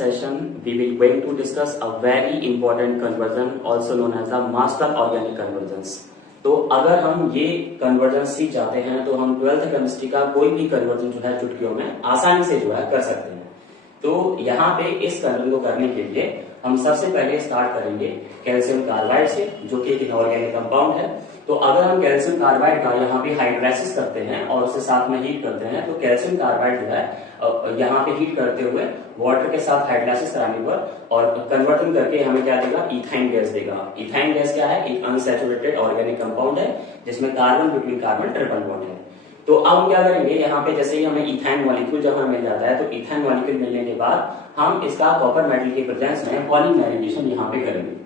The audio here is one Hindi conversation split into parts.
session, we will going to discuss a very important conversion, also known as the master organic conversions. तो अगर हम ये कन्वर्जन सीख जाते हैं तो हम 12th केमिस्ट्री का कोई भी कन्वर्जन जो है चुटकियों में आसानी से जो है कर सकते हैं। तो यहाँ पे इस कन्वर्जन को करने के लिए हम सबसे पहले स्टार्ट करेंगे कैल्शियम कार्बाइड से, जो कि एक इनऑर्गेनिक कंपाउंड है। तो अगर हम कैल्शियम कार्बाइड का यहाँ पे हाइड्रेसिस करते हैं और उसे साथ में हीट करते हैं तो कैल्शियम कार्बाइड जो है यहाँ पे हीट करते हुए वाटर के साथ हाइड्रेसिस कराने पर और कन्वर्जन करके हमें क्या देगा, इथाइन गैस देगा। इथाइन गैस क्या है, एक अनसैचुरेटेड ऑर्गेनिक कंपाउंड है जिसमें carbon between carbon triple bond है। तो अब हम क्या करेंगे, यहाँ पे जैसे ही हमें इथाइन मॉलिक्यूल जब हमें मिल जाता है तो इथाइन मॉलिक्यूल मिलने के बाद हम इसका कॉपर मेटल के प्रेजेंस में पॉलीमेरिडेशन यहाँ पे करेंगे।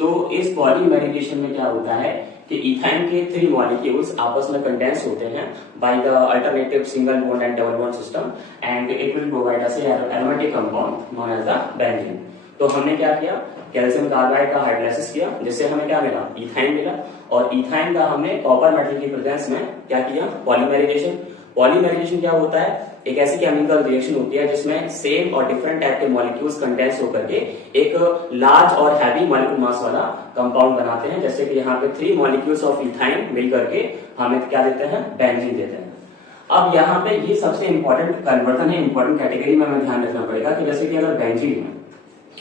तो इस पॉलीमेरिडेशन में क्या होता है कि इथाइन के 3 मॉलिक्यूल्स आपस में कंडेंस होते हैं by the alternative single bond and double bond system and it will provide us aromatic compound known as the benzene. तो हमने क्या किया, कैल्शियम कार्बाइड का हाइड्रेसिस किया जिससे हमें क्या मिला, इथाइन मिला। और इथाइन का हमने कॉपर मेटल की प्रेजेंस में क्या किया, पॉलीमेरिडेशन। पॉलीमेरिडेशन क्या होता है, एक ऐसी केमिकल रिएक्शन होती है जिसमें सेम और डिफरेंट टाइप के मॉलिक्यूल्स कंडेंस होकर के एक लार्ज और हैवी मॉलिक्यूल मास वाला कंपाउंड बनाते हैं। जैसे कि यहाँ पे 3 मॉलिक्यूल्स ऑफ इथाइन मिल करके हमें क्या देते हैं, बेंजीन देते हैं। अब यहाँ पे ये सबसे इंपॉर्टेंट कन्वर्जन है, इंपॉर्टेंट कैटेगरी में हमें ध्यान रखना पड़ेगा कि जैसे कि अगर बेंजीन है,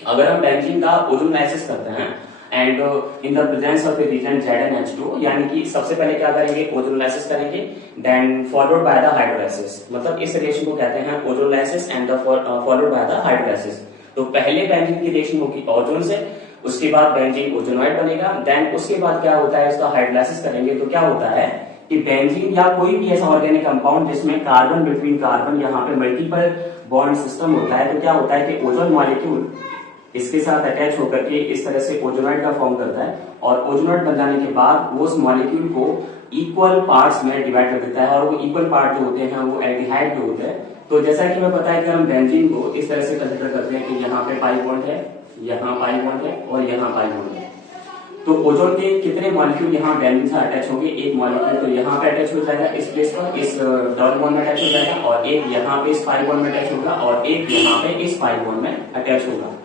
अगर हम बेंजीन का ओजोनाइसिस करते हैं and in the presence of a reagent ZnH2, यानी कि सबसे पहले क्या करेंगे, ओजोनाइसिस करेंगे, then followed by the hydrolysis. मतलब इस रिएक्शन को कहते हैं ozonolysis and followed by the hydrolysis. तो पहले बेंजीन की रिएक्शन होगी ओजोन से, उसके बाद बेंजीन ओजोनॉइड बनेगा, देन उसके बाद क्या होता है, इसका हाइड्रोलाइसिस करेंगे तो क्या होता है कि बेंजीन या कोई भी ऐसा ऑर्गेनिक कंपाउंड जिसमें कार्बन बिटवीन कार्बन यहाँ पे मल्टीपल बॉन्ड सिस्टम होता है, तो क्या होता है कि ओजोन मॉलिक्यूल इसके साथ अटैच होकर के इस तरह से ओजोनॉइड का फॉर्म करता है और ओजोनॉइड बन जाने के बाद वो उस मॉलिक्यूल को इक्वल पार्ट्स में डिवाइड कर देता है और वो इक्वल पार्ट जो होते हैं वो एल्डिहाइड जो होते हैं। तो जैसा कि हमें पता है कि हम बेंजीन को इस तरह से कंसिडर करते हैं कि यहाँ पे पाई बॉन्ड है, यहाँ पाई बॉन्ड है और यहाँ पाई बॉन्ड है। तो ओजोन के कितने मॉलिक्यूल यहाँ बेंजीन से अटैच होंगे, एक मॉलिक्यूल तो यहाँ पे अटैच हो जाएगा इस प्लेस पर, इस डबल बॉन्ड में अटैच हो जाएगा, और एक यहाँ पे इस पाई बॉन्ड में अटैच होगा और एक यहाँ पे इस पाई बॉन्ड में अटैच होगा।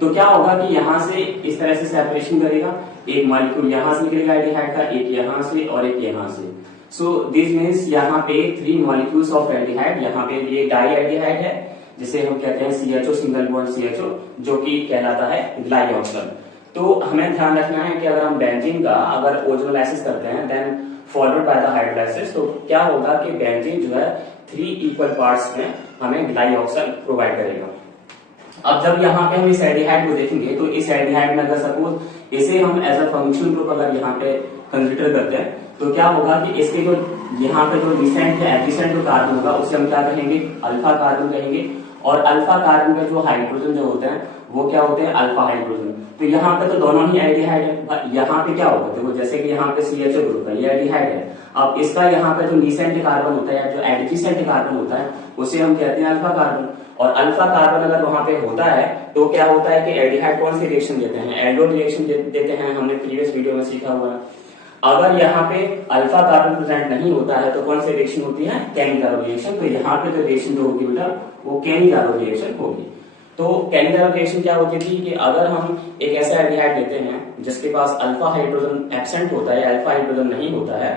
तो क्या होगा कि यहाँ से इस तरह से सेपरेशन करेगा, एक मॉलिक्यूल यहाँ से निकलेगा एल्डिहाइड का, एक यहाँ से और एक यहाँ से। सो दिस मीन्स यहाँ पे 3 मॉलिक्यूल्स ऑफ एल्डिहाइड, यहाँ पे ये डाई एल्डिहाइड है जिसे हम कहते हैं CHO, सिंगल बॉन्ड CHO, जो कि कहलाता है ग्लाइऑक्सल। तो हमें ध्यान रखना है कि अगर हम बेंजीन का अगर ओजोनाइसिस करते हैं then followed by the hydrolysis, तो क्या होगा कि बेंजीन जो है 3 इक्वल पार्ट्स में हमें ग्लाइऑक्सल प्रोवाइड करेगा। अब जब यहाँ पे हम इस एल्डिहाइड को देखेंगे तो इस एल्डिहाइड में अगर सपोज इसे हम एज अ फंक्शनल ग्रुप अगर यहाँ पे कंसिडर करते हैं तो क्या होगा कि इसके जो यहाँ पे जो रिसेंट या एडजेसेंट जो कार्बन होगा उसे हम क्या कहेंगे, अल्फा कार्बन कहेंगे। और अल्फा कार्बन में जो हाइड्रोजन जो होते हैं वो क्या होते हैं, अल्फा हाइड्रोजन। तो यहाँ पे तो दोनों ही एल्डिहाइड है, यहाँ पे क्या होगा, देखो जैसे कि यहाँ पे CHO ग्रुप है, ये एल्डिहाइड है। अब इसका यहाँ पे जो रिसेंट कार्बन होता है या जो एडजेसेंट कार्बन होता है उसे हम कहते हैं अल्फा कार्बन। और अल्फा कार्बन अगर वहां पे होता है तो क्या होता है कि एल्डिहाइड कौन सी रिएक्शन देते हैं, एल्डोन रिएक्शन देते हैं, हमने प्रीवियस वीडियो में सीखा हुआ है। अगर यहाँ पे अल्फा कार्बन प्रेजेंट नहीं होता है तो कौन सी रिएक्शन होती है, कैनिजारो रिएक्शन। तो यहाँ पे जो रिएक्शन जो होगी बेटा वो कैनिजारो रिएक्शन होगी। तो कैनिजारो रिएक्शन क्या होती थी कि अगर हम एक ऐसा एल्डिहाइड लेते हैं जिसके पास अल्फा हाइड्रोजन एब्सेंट होता है, अल्फा हाइड्रोजन नहीं होता है,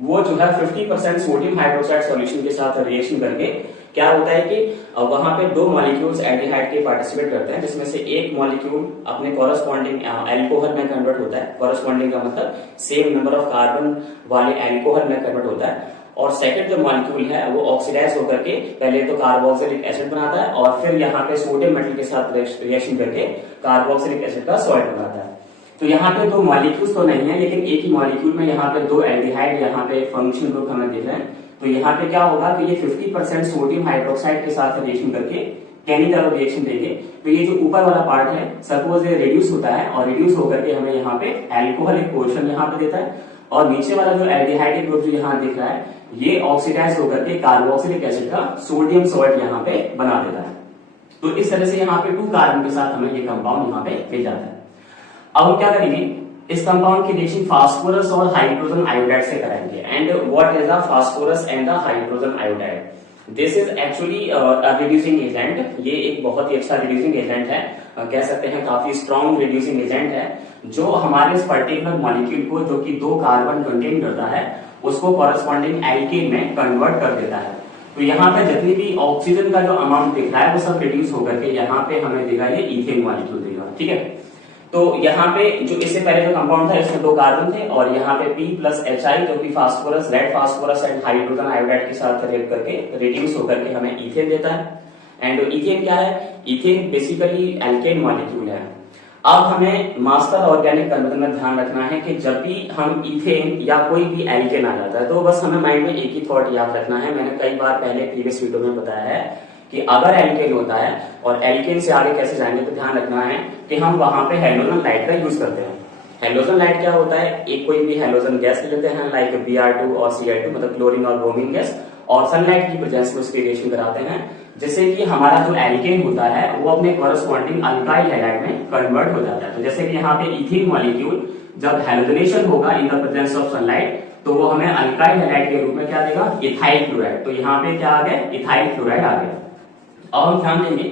वो जो है 50% सोडियम हाइड्रोक्साइड सॉल्यूशन के साथ रिएक्शन करके क्या होता है कि वहां पे 2 मॉलिक्यूल्स एल्डिहाइड के पार्टिसिपेट करते हैं, जिसमें से एक मॉलिक्यूल अपने कॉरेस्पॉन्डिंग अल्कोहल में कन्वर्ट होता है। कॉरेस्पॉन्डिंग का मतलब सेम नंबर ऑफ कार्बन वाले अल्कोहल में कन्वर्ट होता है, और सेकंड जो मॉलिक्यूल है वो ऑक्सीडाइज होकर के पहले तो कार्बोक्सिलिक एसिड बनाता है और फिर यहाँ पे सोडियम मेटल के साथ रिएक्शन करके कार्बोक्सिलिक एसिड का सॉल्ट बनाता है। तो यहाँ पे 2 मॉलिक्यूल्स तो नहीं है, लेकिन एक ही मॉलिक्यूल में यहाँ पे 2 एल्डिहाइड यहाँ पे फंक्शन ग्रुप हमें दिख रहे हैं। तो यहाँ पे क्या होगा कि ये 50% सोडियम हाइड्रोक्साइड के साथ रिएक्शन करके कैनिजारो रिएक्शन देंगे। तो ये जो ऊपर वाला पार्ट है सपोज ये रिड्यूस होता है और रिड्यूस होकर के हमें यहाँ पे एल्कोहलिक पोर्शन यहाँ पे देता है, और नीचे वाला जो एल्डिहाइड ग्रुप जो यहाँ दिख रहा है ये ऑक्सीडाइज होकर के कार्बोक्सिलिक एसिड का सोडियम सॉल्ट यहाँ पे बना देता है। तो इस तरह से यहाँ पे 2 कार्बन के साथ हमें ये कंपाउंड यहाँ पे मिल जाता है। अब हम क्या करेंगे, इस कंपाउंड की रिएक्शन फास्फोरस और हाइड्रोजन आयोडाइड से कराएंगे। And what is the phosphorus and the hydrogen iodide. This is actually reducing agent. ये एक बहुत ही अच्छा रिड्यूसिंग एजेंट है, कह सकते हैं काफी स्ट्रॉन्ग रिड्यूसिंग एजेंट है, जो हमारे इस पर्टिकुलर मॉलिक्यूल को, जो कि 2 कार्बन कंटेन करता है, उसको कॉरेस्पॉन्डिंग एल्केन में कन्वर्ट कर देता है। तो यहाँ पे जितनी भी ऑक्सीजन का जो अमाउंट दिख रहा है वो सब रिड्यूस होकर के यहाँ पे हमें देगा ये इथेन मॉलिक्यूल देगा। ठीक है, तो यहाँ पे जो इससे पहले जो कंपाउंड था इसमें 2 कार्बन थे, और यहाँ पे P प्लस HI जो कि phosphorus, red phosphorus and hydrogen iodide के साथ रिएक्ट करके रिड्यूस होकर के हमें इथेन देता है। एंड इथेन क्या है? इथेन बेसिकली एल्केन मॉलिक्यूल है। अब हमें मास्टर ऑर्गेनिक कन्वर्जन में ध्यान रखना है कि जब भी हम इथेन या कोई भी एल्केन आ जाता है तो बस हमें माइंड में एक ही थॉट याद रखना है। मैंने कई बार पहले प्रीवियस वीडियो में बताया है कि अगर एल्केन होता है और एल्केन से आगे कैसे जाएंगे तो ध्यान रखना है कि हम वहां पे हेलोजन लाइट का यूज करते हैं। हेलोजन लाइट क्या होता है? एक कोई भी हेलोजन गैस लेते हैं लाइक Br2 और Cl2, मतलब क्लोरीन और ब्रोमीन गैस, और सनलाइट की प्रेजेंस में उसकी रिएक्शन कराते हैं, जिससे कि हमारा जो एल्केन होता है वो अपने कॉरेस्पॉन्डिंग अल्काइल हैलाइड में कन्वर्ट हो जाता है। तो जैसे कि यहाँ पे इथीन मॉलिक्यूल जब हेलोजनेशन होगा इन द प्रेजेंस ऑफ सनलाइट तो वो हमें अल्काइल हैलाइड के रूप में क्या देगा? Ethyl chloride. तो यहाँ पे क्या आ गया? इथाइल क्लोराइड आ गया। अब हम ध्यान देंगे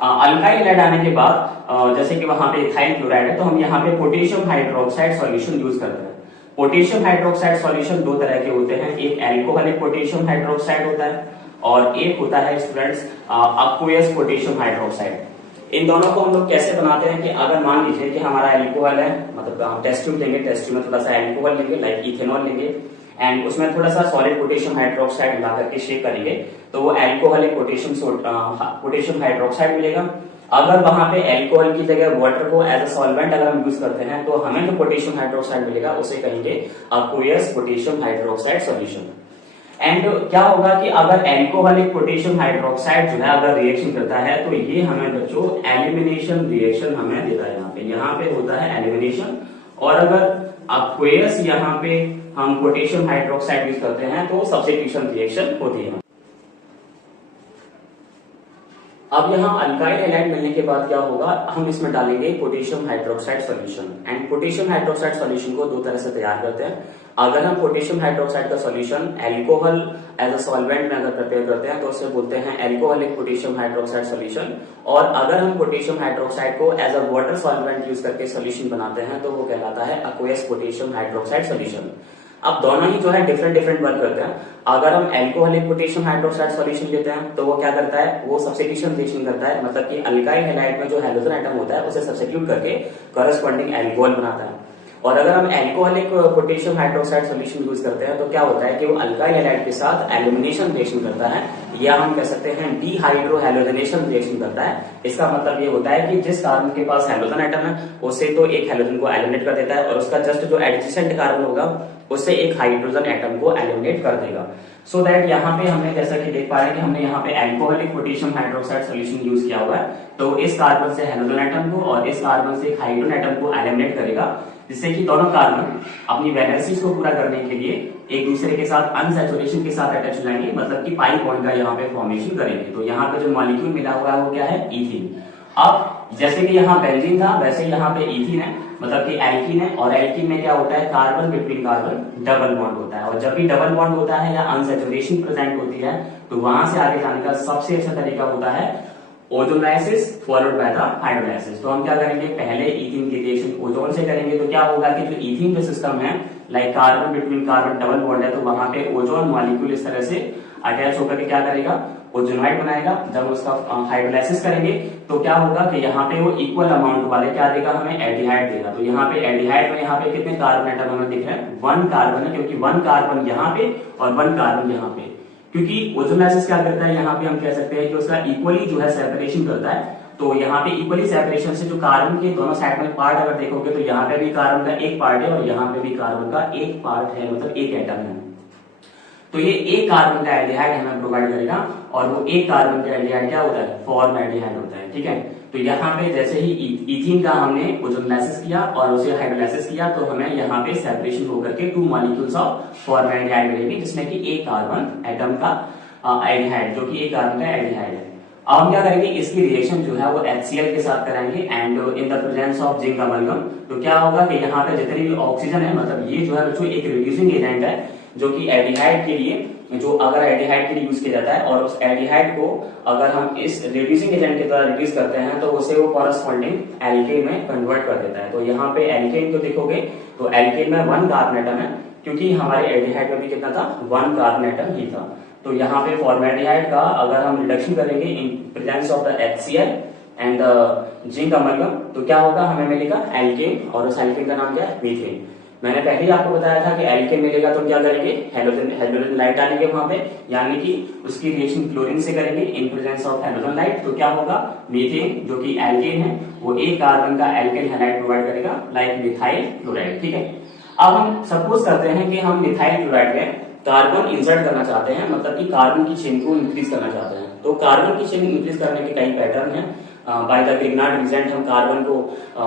अल्काइल हैलाइड आने के बाद जैसे कि वहां पे इथाइल क्लोराइड है तो हम यहाँ पे पोटेशियम हाइड्रोक्साइड सॉल्यूशन यूज करते हैं। पोटेशियम हाइड्रोक्साइड सॉल्यूशन 2 तरह के होते हैं, एक एल्कोहलिक पोटेशियम हाइड्रोक्साइड होता है और एक होता है स्टूडेंट्स अक्वस पोटेशियम हाइड्रोक्साइड। इन दोनों को हम लोग कैसे बनाते हैं कि अगर मान लीजिए कि हमारा एल्कोहल है, मतलब हम टेस्ट ट्यूब लेंगे, टेस्ट ट्यूब में थोड़ा सा एल्कोहल लेंगे लाइक इथेनॉल लेंगे एंड उसमें थोड़ा सा सॉलिड पोटेशियम हाइड्रोक्साइड मिला करके शेक करेंगे तो वो एल्कोहलिक पोटेशियम हाइड्रोक्साइड मिलेगा। अगर वहां पे एल्कोहल की जगह वाटर को एज अ सॉल्वेंट अगर हम यूज करते हैं तो हमें जो पोटेशियम हाइड्रोक्साइड मिलेगा उसे कहेंगे अक्वस पोटेशियम हाइड्रोक्साइड सॉल्यूशन। एंड क्या होगा कि अगर एल्कोहलिक पोटेशियम हाइड्रोक्साइड जो है अगर रिएक्शन करता है तो ये हमें बच्चों एलिमिनेशन रिएक्शन हमें देता है। यहाँ पे होता है एलिमिनेशन, और अगर अक्वस यहाँ पे हम पोटेशियम हाइड्रोक्साइड यूज करते हैं तो सब्स्टिट्यूशन रिएक्शन होती है। अब यहाँ अल्काइल हैलाइड मिलने के बाद क्या होगा? हम इसमें डालेंगे potassium hydroxide solution. And potassium hydroxide solution को 2 तरह से तैयार करते हैं। अगर हम पोटेशियम हाइड्रोक्साइड का solution alcohol as a solvent में अगर प्रिपेयर करते हैं तो उसे बोलते हैं एल्कोहलिक पोटेशियम हाइड्रोक्साइड सॉल्यूशन, और अगर हम पोटेशियम हाइड्रोक्साइड को as a water solvent use करके सॉल्यूशन बनाते हैं तो वो कहलाता है अक्वस पोटेशियम हाइड्रोक्साइड सॉल्यूशन। अब दोनों ही जो है डिफरेंट डिफरेंट वर्क करते हैं। अगर हम एल्कोहलिक पोटेशियम हाइड्रोक्साइड सॉल्यूशन लेते हैं तो वो क्या करता है? वो सब्स्टिट्यूशन रिएक्शन करता है, मतलब कि अल्काइल हैलाइड में जो हाइड्रोजन एटम होता है उसे सब्स्टिट्यूट करके कॉरेस्पॉन्डिंग एल्कोहल बनाता है। और अगर हम alcoholic potassium hydroxide solution use करते हैं तो क्या होता है कि वो अल्काइल हैलाइड के साथ एलिमिनेशन रिएक्शन करता है, या हम कह सकते हैं डीहाइड्रोहैलोजनेशन रिएक्शन करता है। इसका मतलब ये होता है कि जिस कार्बन के पास हाइड्रोजन एटम है उसे तो एक हाइड्रोजन को एलिमिनेट कर देता है और उसका जस्ट जो एडजेसेंट कार्बन होगा उससे एक हाइड्रोजन एटम को एलिमिनेट कर देगा। सो दैट यहाँ पे हमने जैसा कि देख पा रहे हैं कि हमने यहाँ पे alcoholic potassium hydroxide solution use किया हुआ है, तो इस कार्बन से हाइड्रोजन एटम को और इस कार्बन से एक हाइड्रोजन एटम को एलिमिनेट करेगा, जिससे कि दोनों कार्बन अपनी वैलेंसीज को पूरा करने के लिए एक दूसरे के साथ अनसैचुरेशन के साथ अटैच हो जाएंगे, मतलब कि पाई बॉन्ड का यहाँ पे फॉर्मेशन करेंगे। तो यहाँ पे जो मॉलिक्यूल मिला हुआ है वो क्या है? इथीन। अब जैसे कि यहाँ बेंजीन था वैसे ही यहाँ पे इथीन है, मतलब कि एल्कीन है, और एल्कीन में क्या होता है? Carbon between carbon double bond होता है, और जब भी डबल बॉन्ड होता है या अनसैचुरेशन प्रेजेंट होती है तो वहां से आगे जाने का सबसे अच्छा तरीका होता है ओजोनाइसिस फॉलोड बाय द हाइड्रोलाइसिस। तो हम क्या करेंगे? पहले इथीन की रिएक्शन ओजोन से करेंगे तो क्या होगा कि जो इथीन का सिस्टम है like carbon between carbon double bond है, तो वहां पे ओजोन मॉलिक्यूल इस तरह से अटैच होकर के क्या करेगा? ओजोनाइड बनाएगा। जब उसका हाइड्रोलाइसिस करेंगे तो क्या होगा कि यहाँ पे वो इक्वल अमाउंट वाले क्या देगा? हमें एल्डिहाइड देगा। तो यहाँ पे एल्डिहाइड में यहाँ पे कितने कार्बन एटम हमें दिख रहे हैं? 1 कार्बन है, क्योंकि 1 कार्बन यहाँ पे और 1 कार्बन यहाँ पे, क्योंकि ओजोनाइसिस क्या करता है? यहाँ पे हम कह सकते हैं कि उसका इक्वली जो है सेपरेशन करता है। तो यहाँ पे इक्वली सेपरेशन से जो कार्बन के दोनों साइड में पार्ट अगर देखोगे तो यहाँ पे भी कार्बन का एक पार्ट है और यहाँ पे भी कार्बन का एक पार्ट है, मतलब एक एटम है। तो ये एक कार्बन का एल्डिहाइड हमें प्रोवाइड करेगा, और वो एक कार्बन का एल्डिहाइड क्या होता है? फॉर्मल्डिहाइड होता है। ठीक है, तो यहाँ पे जैसे ही इथीन का हमने ओजोनाइसिस किया और उसे हाइड्रोलाइसिस किया तो हमें यहाँ पे सेपरेशन होकर के 2 मॉलिक्यूल्स ऑफ फॉर्मल्डिहाइड मिलेंगे, जिसमें कि एक कार्बन एटम का एल्डिहाइड जो कि एक कार्बन का एल्डिहाइड है। अब हम क्या करेंगे? इसकी रिएक्शन जो है वो HCl के साथ कराएंगे and in the presence of zinc amalgam. तो क्या होगा कि यहाँ पे जितनी भी ऑक्सीजन है, मतलब ये जो है बच्चों एक रिड्यूसिंग एजेंट है, जो कि एल्डिहाइड के लिए, जो अगर एल्डिहाइड के लिए यूज किया जाता है और उस एल्डिहाइड को अगर हम इस रिड्यूसिंग एजेंट के द्वारा रिड्यूस करते हैं तो उसे वो कॉरेस्पॉन्डिंग एल्केन में कन्वर्ट कर देता है। तो यहाँ पे एल्केन को देखोगे तो एल्केन में 1 कार्बन एटम है, क्योंकि हमारे एल्डिहाइड में भी कितना था, 1 कार्बन एटम ही था। तो यहाँ पे फॉर्मेल्डिहाइड का अगर हम रिडक्शन करेंगे in presence of the HCl and zinc ammonium तो क्या होगा, हमें मिलेगा एल्केन, और उस एल्केन का नाम क्या है, मीथेन। मैंने पहले ही आपको बताया था कि एल्केन मिलेगा तो क्या करेंगे, हेलोजन लाइट डालेंगे वहां पे, यानी कि उसकी रिएक्शन क्लोरीन से करेंगे in presence of halogen light. तो क्या होगा, मीथेन जो कि एल्केन है वो एक कार्बन का एल्केन हैलाइड प्रोवाइड करेगा, लाइक मिथाइल क्लोराइड। ठीक है, अब हम सपोज करते हैं कि हम मिथाइल क्लोराइड में कार्बन इंसर्ट करना चाहते हैं, मतलब कि कार्बन की चेन को इंक्रीज करना चाहते हैं। तो कार्बन की चेन इंक्रीज करने के कई पैटर्न हैं। बाय द ग्रिग्नार्ड रिजेंट हम कार्बन को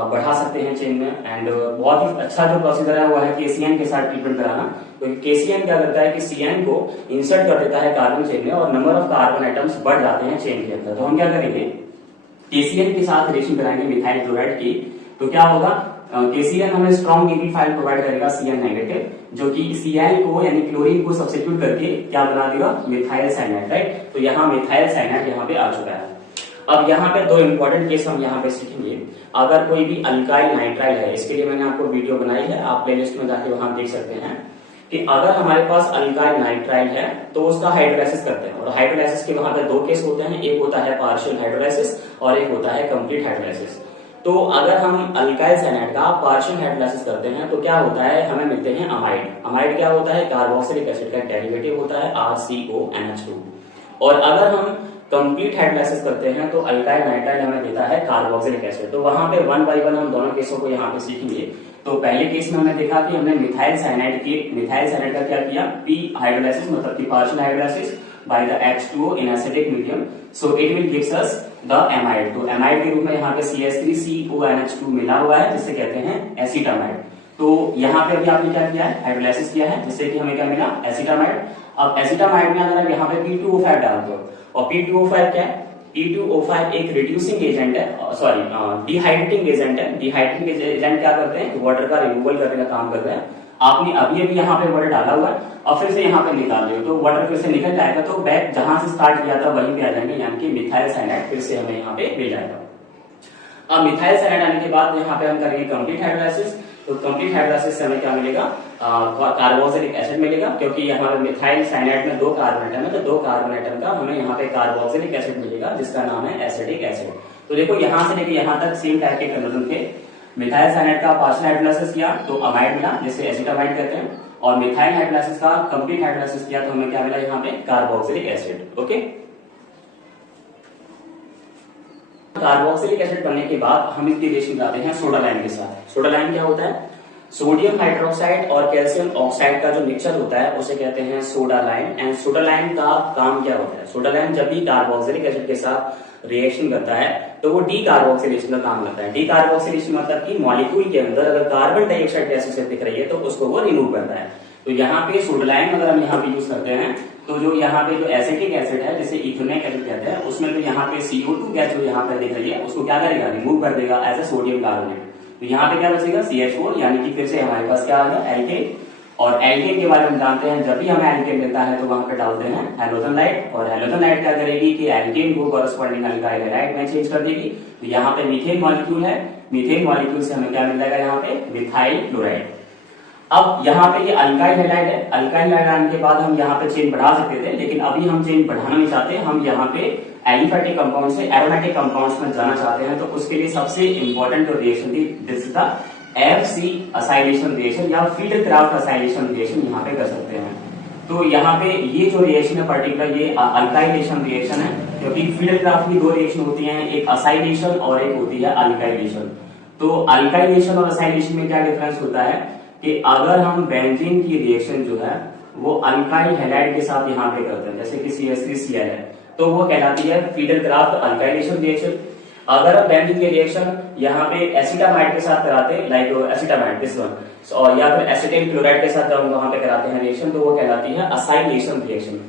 बढ़ा सकते हैं चेन में, एंड बहुत ही अच्छा जो प्रोसीजर है वो है KCN के साथ ट्रीटमेंट कराना। क्योंकि KCN क्या करता है कि CN को इंसर्ट कर देता है कार्बन चेन में और नंबर ऑफ कार्बन एटम्स बढ़ जाते हैं चेन के अंदर। तो हम क्या करेंगे, KCN के साथ रिएक्शन कराएंगे मिथाइल क्लोराइड की, तो क्या होगा, KCN हमें स्ट्रॉन्ग न्यूक्लियोफाइल प्रोवाइड करेगा CN नेगेटिव, जो कि Cl को यानी क्लोरीन को सब्स्टिट्यूट करके क्या बना देगा, मिथाइल साइनाइड, राइट। तो यहाँ मिथाइल साइनाइड यहाँ पे आ चुका है। अब यहाँ पे 2 इंपॉर्टेंट केस हम यहाँ पे सीखेंगे। अगर कोई भी अल्काइल नाइट्राइल है, इसके लिए मैंने आपको वीडियो बनाई है, आप प्लेलिस्ट में जाके वहां देख सकते हैं कि अगर हमारे पास अल्काइल नाइट्राइल है तो उसका हाइड्रोलाइसिस करते हैं, और हाइड्रोलाइसिस के वहां पे 2 केस होते हैं, एक होता है पार्शियल हाइड्रोलाइसिस और एक होता है कंप्लीट हाइड्रोलाइसिस। तो अगर हम अल्काइल साइनाइड का पार्शियल हाइड्रोलाइसिस करते हैं तो क्या होता है, हमें मिलते हैं अमाइड। अमाइड क्या होता है, कार्बोक्सिलिक एसिड का डेरिवेटिव होता है RCONH2। और अगर हम कंप्लीट हाइड्रोलाइसिस करते हैं तो अल्काइल नाइट्राइल हमें देता है कार्बोक्सिलिक एसिड। तो वहां पे 1 बाय 1 हम दोनों केसों को यहाँ पे सीखेंगे। तो पहले केस में हमने देखा कि हमने मिथाइल साइनाइड का क्या किया, पी हाइड्रोलाइसिस मतलब कि partial hydrolysis by the H2O in acidic medium, so it will gives us the amide. तो एमाइड के रूप में यहाँ पे CH3CONH2 मिला हुआ है, जिसे कहते हैं एसिटामाइड। तो यहाँ पे अभी आपने क्या किया है, हाइड्रोलाइसिस किया है, जिससे कि हमें क्या मिला, एसिटामाइड। अब एसिटामाइड में अगर आप यहाँ पे P2O5 डालते हो, और P2O5 क्या है, P2O5 एक रिड्यूसिंग एजेंट है, सॉरी डिहाइड्रेटिंग एजेंट है। डिहाइड्रेटिंग एजेंट क्या करते हैं, वाटर का रिमूवल करने का काम करते हैं। आपने अभी अभी यहाँ पे वाटर डाला हुआ है और फिर से यहाँ पे निकाल दिया तो वाटर फिर से निकल जाएगा, तो बैक जहां से स्टार्ट किया था वहीं पे आ जाएंगे, यानी कि मिथाइल साइनाइड फिर से हमें यहाँ पे मिल जाएगा। अब मिथाइल साइनाइड आने के बाद यहाँ पे हम करेंगे कंप्लीट हाइड्रोलाइसिस। तो कंप्लीट हाइड्रोलाइसिस से हमें क्या मिलेगा, कार्बोक्सिलिक एसिड मिलेगा, क्योंकि यहाँ पे मिथाइल साइनाइड में 2 कार्बन एटम है, तो 2 कार्बन एटम का हमें यहाँ पे कार्बोक्सिलिक एसिड मिलेगा, जिसका नाम है एसिडिक एसिड। तो देखो यहाँ से लेके यहाँ तक सेम टाइप के कन्वर्जन थे। मिथाइल साइनाइड का पार्शियल हाइड्रोलाइसिस किया तो अमाइड मिला, जिसे एसिटामाइड कहते हैं, और मिथाइल हाइड्रोलाइसिस का कंप्लीट हाइड्रोलाइसिस किया तो हमें क्या मिला, यहाँ पे carboxylic acid. Okay, carboxylic acid बनने के बाद हम इसकी रिएक्शन कराते हैं सोडा लाइम के साथ। सोडा लाइम क्या होता है, सोडियम हाइड्रोक्साइड और कैल्शियम ऑक्साइड का जो मिक्सचर होता है उसे कहते हैं soda lime. And soda lime का काम क्या होता है, सोडा लाइम जब भी कार्बोक्सिलिक एसिड के साथ रिएक्शन करता है तो वो डीकार्बोक्सिलेशन का काम करता है। डीकार्बोक्सिलेशन मतलब कि मॉलिक्यूल के अंदर अगर कार्बन डाइऑक्साइड गैस दिख रही है तो उसको वो रिमूव करता है। तो यहाँ पे सोडा लाइम अगर हम यहाँ पे यूज करते हैं तो जो यहाँ पे जो एसिटिक एसिड है, जिसे इथेनोइक एसिड कहते हैं, उसमें तो यहाँ पे CO2 गैस जो यहाँ पे दिख रही है उसको क्या करेगा, रिमूव कर देगा एज ए सोडियम कार्बोनेट। तो यहाँ पे क्या बचेगा, CH4, यानी कि फिर से हमारे पास क्या आ गया, एल्केन। और एल्केन के बारे में जानते हैं, जब भी हमें एल्केन मिलता है तो वहां पे डालते हैं हेलोजन लाइट, और हेलोजन लाइट क्या करेगी कि एल्केन को कॉरेस्पॉन्डिंग अल्काइल हैलाइड में चेंज कर देगी। तो यहाँ पे मीथेन मॉलिक्यूल है, मीथेन मॉलिक्यूल से हमें क्या मिल जाएगा, यहाँ पे मिथाइल क्लोराइड। अब यहाँ पे ये अल्काइल हैलाइड है, अल्काइल हैलाइड आने के बाद हम यहाँ पे चेन बढ़ा सकते थे, लेकिन अभी हम चेन बढ़ाना नहीं चाहते, हम यहाँ पे एलिफेटिक कंपाउंड से एरोमेटिक कंपाउंड्स में जाना चाहते हैं। तो उसके लिए सबसे इंपॉर्टेंट जो रिएक्शन थी, this is the FC acylation reaction या फील्डक्राफ्ट असाइलेशन रिएक्शन यहाँ पे कर सकते हैं। तो यहाँ पे ये जो रिएक्शन है पर्टिकुलर ये अल्काइलेशन रिएक्शन है, क्योंकि फील्डक्राफ्ट की 2 रिएक्शन होती हैं, एक असाइलेशन और एक होती है अल्काइलेशन। तो अल्काइलेशन और असाइलेशन में क्या डिफरेंस होता है कि अगर हम बेंजीन की रिएक्शन जो है वो अल्काइल हैलाइड के साथ यहाँ पे करते हैं, जैसे कि CH3Cl है, तो वो कहलाती है फील्डक्राफ्ट अल्काइलेशन रिएक्शन। अगर हम बेंजीन की रिएक्शन यहाँ पे एसिटामाइड के साथ कराते हैं, लाइक एसिटामाइड दिस वन, और या फिर एसिटाइल क्लोराइड के साथ वहां पे कराते हैं रिएक्शन, तो वो कहलाती है असाइलेशन रिएक्शन।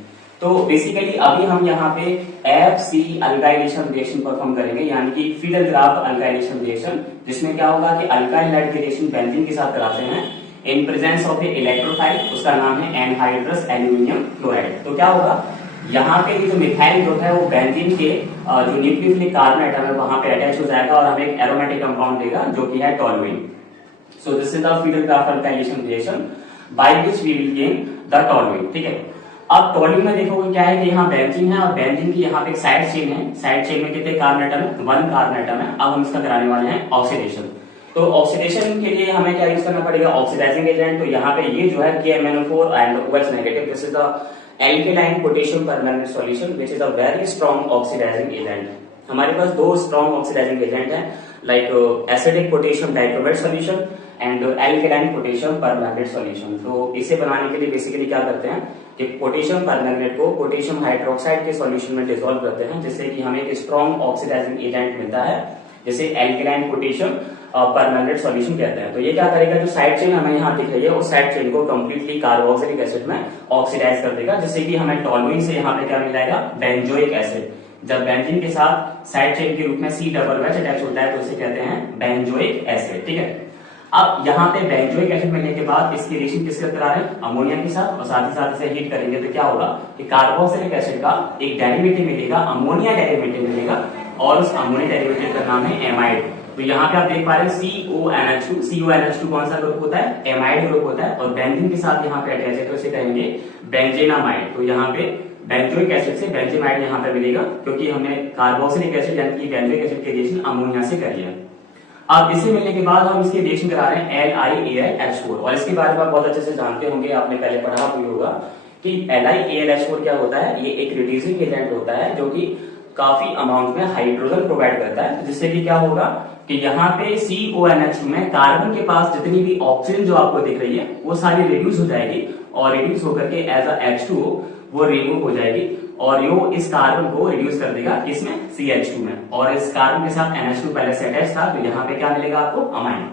तो बेसिकली अभी हम यहाँ पे FC अल्काइलेशन रिएक्शन परफॉर्म करेंगे, यानी कि फील्डक्राफ्ट अल्काइलेशन रिएक्शन, जिसमें क्या होगा कि अल्काइल हैलाइड की रिएक्शन बेंजीन के साथ कराते हैं, in presence of A electrophile, उसका नाम है एनहाइड्रस एल्यूमिनियम क्लोराइड। तो क्या होगा, यहाँ पे ये जो मिथाइल ग्रुप है वो बेंजीन के जो न्यूक्लियोफिलिक कार्बन एटम है वहां पे अटैच हो जाएगा और हमें एक एरोमेटिक कंपाउंड देगा जो कि है toluene. So this is the Friedel Crafts alkylation reaction by which we will gain the toluene. ठीक है, अब टोलुइन में देखोगे क्या है कि यहाँ बेंजीन है और बेंजीन की यहाँ पे एक साइड चेन है। साइड चेन में कितने कार्बन एटम है, 1 कार्बन एटम है। अब हम इसका कराने वाले हैं ऑक्सीडेशन। तो ऑक्सीडेशन के लिए हमें क्या यूज करना पड़ेगा, ऑक्सीडाइजिंग एजेंट। तो यहाँ पे ये जो है KMnO4 and OH negative, this is the alkaline potassium permanganate solution which is a very strong oxidizing agent। हमारे पास दो strong oxidizing agent हैं like acidic potassium dichromate solution and alkaline potassium permanganate solution। तो इसे बनाने के लिए बेसिकली क्या करते हैं कि पोटेशियम परमैंगनेट को पोटेशियम हाइड्रोक्साइड के सॉल्यूशन में डिसॉल्व करते हैं जिससे कि हमें एक स्ट्रॉन्ग ऑक्सीडाइजिंग एजेंट मिलता है जिसे एल्केलाइन पोटेशियम परमैंगनेट सॉल्यूशन कहते हैं। तो ये क्या करेगा, जो साइड चेन हमें यहाँ दिख रही है उस साइड चेन को कंप्लीटली कार्बोक्सिलिक एसिड में ऑक्सीडाइज कर देगा जिससे कि हमें टोलुइन से यहाँ पे क्या मिल जाएगा, बेंजोइक एसिड। जब बेंजीन के साथ साइड चेन के रूप में C+H अटैच होता है तो इसे कहते हैं बेंजोइक एसिड। ठीक है, अब यहाँ पे बेंजोइक एसिड मिलने के बाद इसकी रिएक्शन किसके साथ करा रहे हैं, अमोनिया के साथ, और साथ ही साथ इसे हीट करेंगे तो क्या होगा कि कार्बोक्सिलिक एसिड का एक डेरिवेटिव मिलेगा, अमोनिया डेरिवेटिव मिलेगा, और उस अमोनिया डेरिवेटिव का नाम है एमाइड। तो यहाँ पे आप देख पा रहे हैं CONH2। CONH2 कौन सा ग्रुप होता है, एमाइड ग्रुप होता है, और बेंजीन के साथ यहाँ पे अटैच है तो इसे कहेंगे बेंजेनामाइड। तो यहाँ पे बेंजोइक एसिड से बेंजेनामाइड यहाँ पे मिलेगा क्योंकि हमने कार्बोक्सिलिक एसिड यानी कि बेंजोइक एसिड की रिएक्शन अमोनिया से करी है। अब इसे मिलने के बाद हम इसकी रिएक्शन करा रहे हैं LiAlH4, और इसके बारे में आप बहुत अच्छे से जानते होंगे, आपने पहले पढ़ा भी होगा कि LiAlH4 क्या होता है। ये एक रिड्यूसिंग एजेंट होता है जो कि काफी अमाउंट में हाइड्रोजन प्रोवाइड करता है जिससे कि क्या होगा कि यहाँ पे CONH2 में कार्बन के पास जितनी भी ऑक्सीजन जो आपको दिख रही है वो सारी रिड्यूस हो जाएगी और रिड्यूस होकर के एज अ H2O वो रिमूव हो जाएगी और यो इस कार्बन को रिड्यूस कर देगा इसमें CH2 में, और इस कार्बन के साथ NH2 पहले से अटैच था तो यहाँ पे क्या मिलेगा आपको, अमाइन।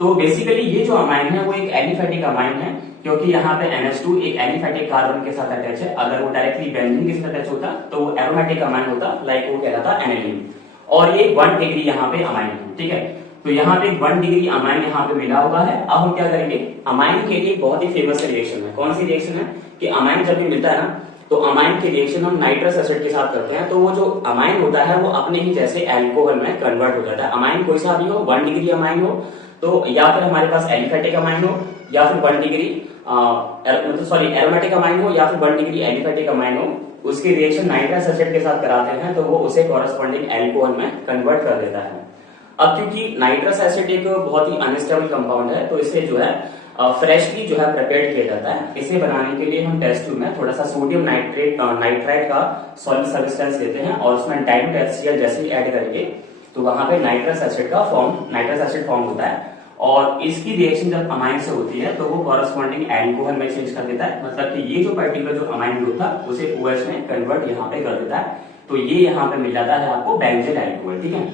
तो बेसिकली ये जो अमाइन है वो एक एलिफेटिक अमाइन है क्योंकि यहाँ पे NH2 एक एलिफेटिक कार्बन के साथ अटैच है। अगर वो डायरेक्टली बेंजीन के साथ अटैच होता तो वो एरोमेटिक अमाइन होता, लाइक वो कहलाता एनिलीन, और ये 1 डिग्री यहाँ पे अमाइन है। ठीक है, तो यहाँ पे 1 डिग्री अमाइन यहाँ पे मिला हुआ है। अब हम क्या करेंगे, अमाइन के लिए बहुत ही फेमस रिएक्शन है। कौन सी रिएक्शन है कि अमाइन जब भी मिलता है ना तो अमाइन की रिएक्शन हम नाइट्रस एसिड के साथ करते हैं तो वो जो अमाइन होता है वो अपने ही जैसे एल्कोहल में कन्वर्ट हो जाता है। अमाइन कोई सा भी हो, 1 डिग्री अमाइन हो तो या फिर हमारे पास एलिफेटिक अमाइन हो या फिर 1 डिग्री एरोमेटिक अमाइन हो या फिर 1 डिग्री एलिफेटिक अमाइन हो, उसकी रिएक्शन नाइट्रस एसिड के साथ कराते हैं तो वो उसे कॉरेस्पॉन्डिंग एल्कोहल में कन्वर्ट कर देता है। अब क्योंकि नाइट्रस एसिड एक बहुत ही अनस्टेबल कंपाउंड है तो इसे जो है फ्रेशली जो है प्रिपेयर किया जाता है। इसे बनाने के लिए हम टेस्ट ट्यूब में थोड़ा सा सोडियम नाइट्राइड का सॉलिड सब्सटेंस लेते हैं और उसमें डाइल्यूट HCl जैसे ही ऐड करेंगे तो वहां पे नाइट्रस एसिड फॉर्म होता है, और इसकी रिएक्शन जब अमाइन से होती है तो वो कॉरेस्पॉन्डिंग एल्कोहल में चेंज कर देता है। मतलब कि ये जो पर्टिकुलर जो अमाइन ग्रुप था उसे OH में कन्वर्ट यहाँ पे कर देता है, तो ये यहाँ पे मिल जाता है आपको बेंजीन एल्कोहल। ठीक है,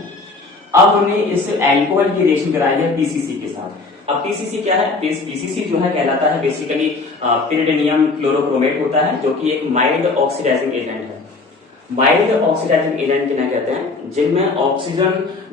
अब हमने इस एल्कोहल की रिएक्शन कराई है PCC के साथ। अब PCC क्या है, PCC जो है कहलाता है बेसिकली पिरिडोनियम क्लोरोक्रोमेट होता है जो कि एक माइल्ड ऑक्सीडाइजिंग एजेंट है। माइल्ड ऑक्सीडाइजिंग एजेंट किन्हें कहते हैं, जिनमें ऑक्सीजन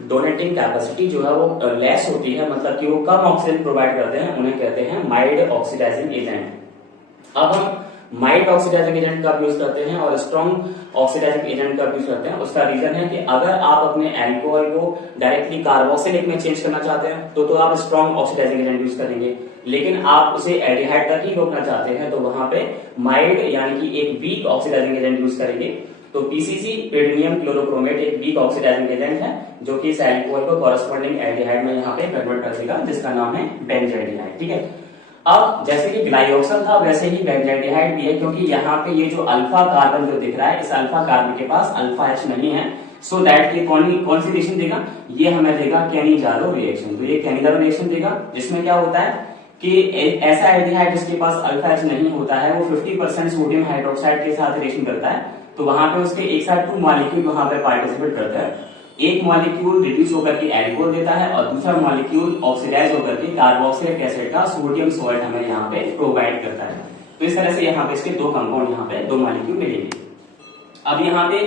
डोनेटिंग कैपेसिटी जो है वो लेस होती है, मतलब कि वो कम ऑक्सीजन प्रोवाइड करते हैं, उन्हें कहते हैं माइल्ड ऑक्सीडाइजिंग एजेंट। अब हम माइल्ड ऑक्सीडाइजिंग एजेंट का यूज करते हैं और स्ट्रॉन्ग ऑक्सीडाइजिंग एजेंट का यूज करते हैं। उसका रीजन है कि अगर आप अपने एल्कोहल को डायरेक्टली कार्बोक्सिलिक में चेंज करना चाहते हैं तो आप स्ट्रॉन्ग ऑक्सीडाइजिंग एजेंट यूज करेंगे, लेकिन आप उसे एल्डिहाइड तक ही रोकना चाहते हैं तो वहां पे माइल्ड यानी कि एक वीक ऑक्सीडाइजिंग एजेंट यूज करेंगे। तो PCC पिरिडोनियम क्लोरोक्रोमेट एक वीक ऑक्सीडाइजिंग एजेंट है जो कि इस एल्कोहल को कॉरेस्पॉन्डिंग एल्डिहाइड में यहाँ पे कन्वर्ट कर देगा जिसका नाम है बेंजल्डिहाइड। ठीक है, अब जैसे कि ग्लाइऑक्सल था वैसे ही बेंजल्डिहाइड भी है क्योंकि यहाँ पे ये जो अल्फा कार्बन जो दिख रहा है इस अल्फा कार्बन के पास अल्फा H नहीं है, सो दैट की कौन सी रिएक्शन देगा, ये हमें देगा कैनिजारो रिएक्शन। तो ये कैनिजारो रिएक्शन देगा जिसमें क्या होता है कि ऐसा एल्डिहाइड जिसके पास अल्फा H नहीं होता है वो 50% सोडियम हाइड्रोक्साइड के साथ रिएक्शन करता है, तो वहां पे उसके एक साथ 2 मॉलिक्यूल वहां पे पार्टिसिपेट करता है। एक मॉलिक्यूल रिड्यूस होकर के एल्कोहल देता है और दूसरा मॉलिक्यूल ऑक्सीडाइज होकर के कार्बोक्सिलिक एसिड का सोडियम सॉल्ट हमें यहाँ पे प्रोवाइड करता है। तो इस तरह से यहाँ पे इसके 2 कंपाउंड यहाँ पे 2 मॉलिक्यूल मिलेंगे। अब यहाँ पे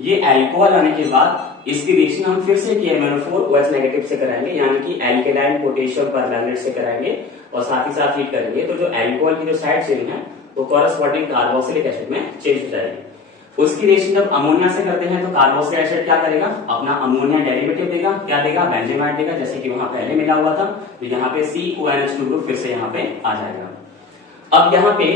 ये एल्कोहल आने के बाद इसकी रिएक्शन हम फिर से KMnO4 नेगेटिव से कराएंगे, यानी कि एल्केलाइन पोटेशियम परमैंगनेट से कराएंगे और साथ ही साथ हीट करेंगे। तो जो एल्कोहल की जो साइड चेन है वो कॉरस्पॉन्डिंग कार्बोक्सिलिक एसिड में चेंज हो जाएगी। उसकी रिएक्शन जब अमोनिया से करते हैं तो कार्बोक्सिलिक एसिड क्या करेगा, अपना अमोनिया डेरिवेटिव देगा, क्या देगा, बेंजेमाइड देगा, जैसे कि वहां पहले मिला हुआ था। तो यहाँ पे CONH2 ग्रुप फिर से यहाँ पे आ जाएगा। अब यहाँ पे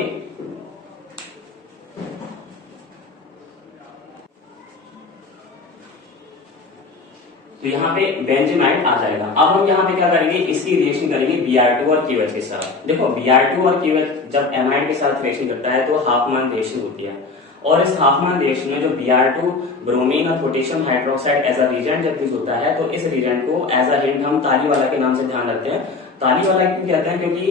तो यहाँ पे बेंजेमाइड आ जाएगा। अब हम यहाँ पे क्या करेंगे, इसकी रिएक्शन करेंगे Br2 और QH के साथ। देखो Br2 और QH जब एमाइड के साथ रिएक्शन करता है तो हाफमैन रिएक्शन होती है, और इस हाफमैन रिएक्शन में जो Br2 ब्रोमीन और potassium hydroxide as a reagent जब यूज होता है तो इस रिएजेंट को एज अ हिंट हम ताली वाला के नाम से ध्यान रखते हैं। ताली वाला क्यों कहते हैं, क्योंकि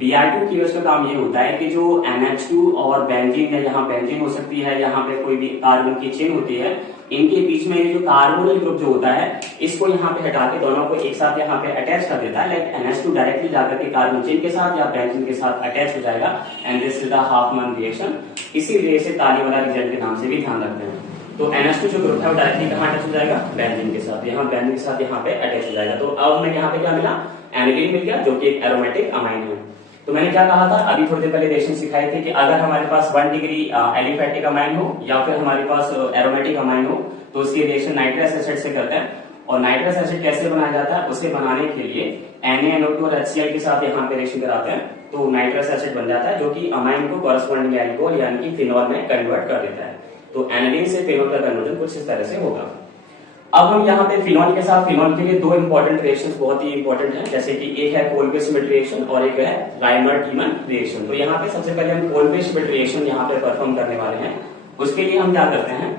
Br2 QH का काम ये होता है कि जो NH2 और बेंजीन है, यहाँ बेंजीन हो सकती है, यहाँ पे कोई भी कार्बन की चेन होती है, इनके बीच में ये जो कार्बोनिल ग्रुप जो होता है इसको यहाँ पे हटा के दोनों को एक साथ यहाँ पे अटैच कर देता है। लाइक NH2 डायरेक्टली जाकर के कार्बन चेन के साथ या बेंजीन के साथ अटैच हो जाएगा, and this is the Hopman reaction. इसीलिए इसे ताली वाला रिएजेंट के नाम से भी ध्यान रखते हैं। तो NH2 जो ग्रुप है वो डायरेक्टली कहाँ अटैच हो जाएगा, बेंजीन के साथ, यहाँ बेंजीन के साथ यहाँ पे अटैच हो जाएगा। तो अब हमें यहाँ पे क्या मिला, एनिलीन मिल गया, जो कि एक एरोमेटिक अमाइन है। तो मैंने क्या कहा था अभी थोड़ी देर पहले रिएक्शन सिखाई थी कि अगर हमारे पास 1 डिग्री एलिफेटिक अमाइन हो या फिर हमारे पास एरोमेटिक अमाइन हो तो उसकी रिएक्शन नाइट्रस एसिड से करते हैं। और नाइट्रस एसिड कैसे बनाया जाता है, उसे बनाने के लिए NaNO2 और HCl के साथ यहाँ पे रिएक्शन कराते हैं तो नाइट्रस एसिड बन जाता है, जो कि अमाइन को कॉरस्पॉन्डिंग एल्कोहल यानी कि फिनॉल में कन्वर्ट कर देता है। तो एनिलीन से फिनॉल का कन्वर्जन कुछ इस तरह से होगा। अब हम यहाँ पे फिनॉल के साथ, फिनॉल के लिए दो इंपॉर्टेंट रिएक्शंस बहुत ही इंपॉर्टेंट है, जैसे कि एक है कोल्बे-श्मिट रिएक्शन और एक है राइमर-टीमन रिएक्शन। तो यहाँ पे सबसे पहले हम कोल्बे-श्मिट रिएक्शन यहाँ पे परफॉर्म करने वाले हैं। उसके लिए हम क्या करते हैं,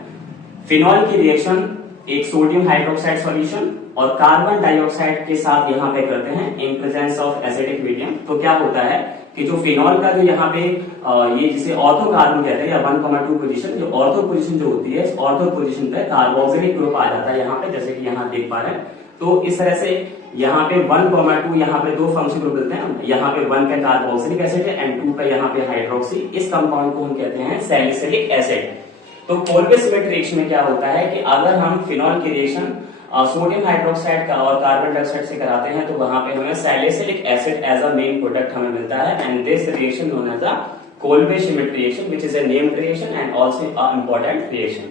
फिनॉल की रिएक्शन एक सोडियम हाइड्रोक्साइड सॉल्यूशन और कार्बन डाइऑक्साइड के साथ यहाँ पे करते हैं in presence of acidic medium. तो क्या होता है कि जो फिनॉल का जो यहाँ पे ये जिसे ऑर्थो कार्बन कहते हैं या 1,2 पोजीशन, जो ऑर्थो पोजीशन जो होती है, इस ऑर्थो पोजीशन पे कार्बोक्सिलिक ग्रुप आ जाता है यहाँ पे, जैसे कि यहाँ देख पा रहे हैं। तो इस तरह से यहाँ पे 1,2 यहाँ पे दो फंक्शन ग्रुप मिलते हैं, यहाँ पे 1 पे कार्बोक्सिलिक एसिड है एंड 2 पे यहाँ पे हाइड्रोक्सी। इस कंपाउंड को हम कहते हैं सैलिसिलिक एसिड। तो कोल्बे-श्मिट रिएक्शन में क्या होता है कि अगर हम फिनॉल की रिएक्शन सोडियम हाइड्रोक्साइड का और कार्बन डाइऑक्साइड से कराते हैं तो वहां पे हमें salicylic acid as a main product हमें मिलता है, and this reaction known as the Kolbe Schmitt reaction which is a named reaction and also a important reaction.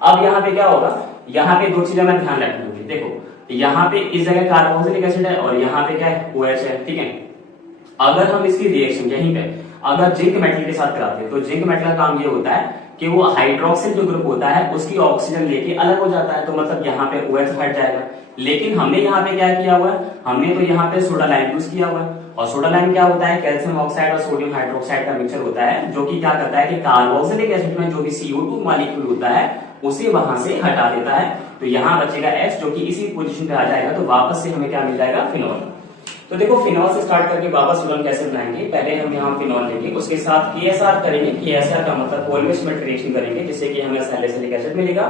अब यहाँ पे क्या होगा, यहाँ पे दो चीजें मैं ध्यान रखनी होगी। देखो यहाँ पे इस जगह कार्बोक्सिलिक एसिड है और यहाँ पे क्या है, OH है, ठीक है। अगर हम इसकी रिएक्शन यहीं पे अगर जिंक मेटल के साथ कराते हैं तो जिंक मेटल का काम ये होता है कि वो हाइड्रोक्सिल जो ग्रुप होता है उसकी ऑक्सीजन लेके अलग हो जाता है, तो मतलब यहाँ पे OH हट जाएगा। लेकिन हमने यहाँ पे क्या किया हुआ है, हमने तो यहाँ पे सोडा लाइम यूज किया हुआ है, और सोडा लाइम क्या होता है, कैल्शियम ऑक्साइड और सोडियम हाइड्रोक्साइड का मिक्सचर होता है, जो कि क्या करता है कि कार्बोक्सिलिक एसिड में जो भी CO2 मॉलिक्यूल होता है उसे वहां से हटा देता है। तो यहाँ बचेगा H, जो कि इसी पोजीशन पे आ जाएगा। तो वापस से हमें क्या मिल जाएगा, फिनॉल। तो देखो फिनॉल से स्टार्ट करके वापस फिनॉल कैसे बनाएंगे, पहले हम यहाँ फिनॉल लेंगे, उसके साथ KSR करेंगे। KSR का मतलब कोल्बे-श्मिट रिएक्शन करेंगे, जिससे कि हमें सैलिसिलिक एसिड मिलेगा,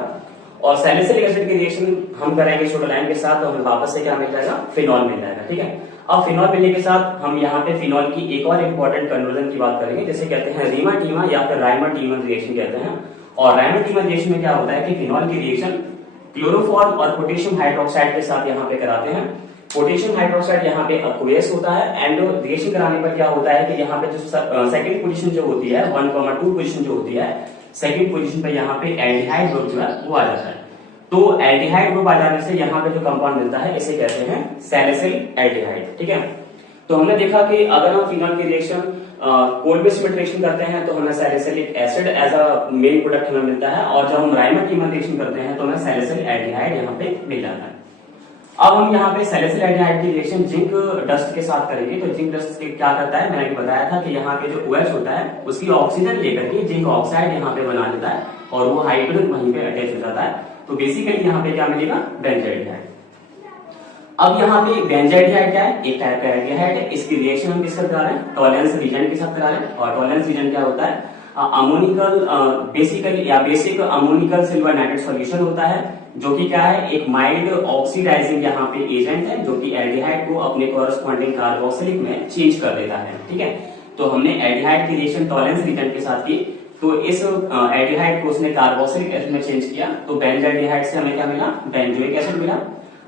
और सैलिसिलिक एसिड की रिएक्शन हम करेंगे सोडा लाइम के साथ, तो हमें वापस से क्या मिल जाएगा, फिनॉल मिल जाएगा, ठीक है। अब फिनॉल मिलने के साथ हम यहाँ पे फिनॉल की एक और इंपॉर्टेंट कन्वर्जन की बात करेंगे, जिसे कहते हैं रीमा-टीमा या फिर राइमर-टीमन रिएक्शन कहते हैं। और राइमर-टीमन रिएक्शन में क्या होता है कि फिनॉल की रिएक्शन क्लोरोफॉर्म और पोटेशियम हाइड्रोक्साइड के साथ यहाँ पे कराते हैं। पोटेशियम हाइड्रोक्साइड यहाँ पे अक्वेस होता है, एंड रिएक्शन कराने पर क्या होता है कि यहाँ पे जो सेकंड पोजीशन जो होती है 1,2 पोजीशन जो होती है, सेकंड पोजीशन पे यहाँ पे एल्डिहाइड ग्रुप जो है वो आ जाता है। तो एल्डिहाइड ग्रुप आ जाने से यहाँ पे जो कंपाउंड मिलता है इसे कहते हैं सैलिसिल एल्डिहाइड, ठीक है। तो हमने देखा कि अगर हम फिनॉल की रिएक्शन कोल्बे-श्मिट रिएक्शन करते हैं तो हमें salicylic acid as a main product हमें मिलता है, और जब हम राइमर-टीमन रिएक्शन करते हैं तो हमें सैलिसिल एल्डिहाइड यहाँ पे मिल जाता है। अब हम यहाँ पे सैलिसिल एल्डिहाइड की रिएक्शन जिंक डस्ट के साथ करेंगे। तो जिंक डस्ट क्या करता है, मैंने बताया था कि यहाँ पे जो OH होता है उसकी ऑक्सीजन लेकर के जिंक ऑक्साइड यहाँ पे बना लेता है और वो हाइड्रोजन वहीं पे अटैच हो जाता है। तो बेसिकली यहाँ पे क्या मिलेगा, बेंजोएल्डिहाइड। अब यहाँ पे बेंजोएल्डिहाइड क्या है, एक टाइप का एल्डिहाइड है। इसकी रिएक्शन हम किसके साथ करा रहे हैं, टॉलरेंस रीजन के साथ करा रहे हैं। और टॉलरेंस रीजन क्या होता है, अमोनिकल बेसिकली या basic ammoniacal silver nitrate solution होता है, जो कि क्या है, एक माइल्ड ऑक्सीडाइजिंग यहाँ पे एजेंट है, जो कि एल्डिहाइड को अपने कॉरस्पॉन्डिंग कार्बोक्सिलिक में चेंज कर देता है, ठीक है। तो हमने एल्डिहाइड की रिएक्शन टॉलरेंस रीजन के साथ की। तो इस एल्डिहाइड को उसने कार्बोक्सिलिक एसिड में चेंज किया, तो बेंजाल्डिहाइड से हमें क्या मिला, बेंजोइक एसिड मिला।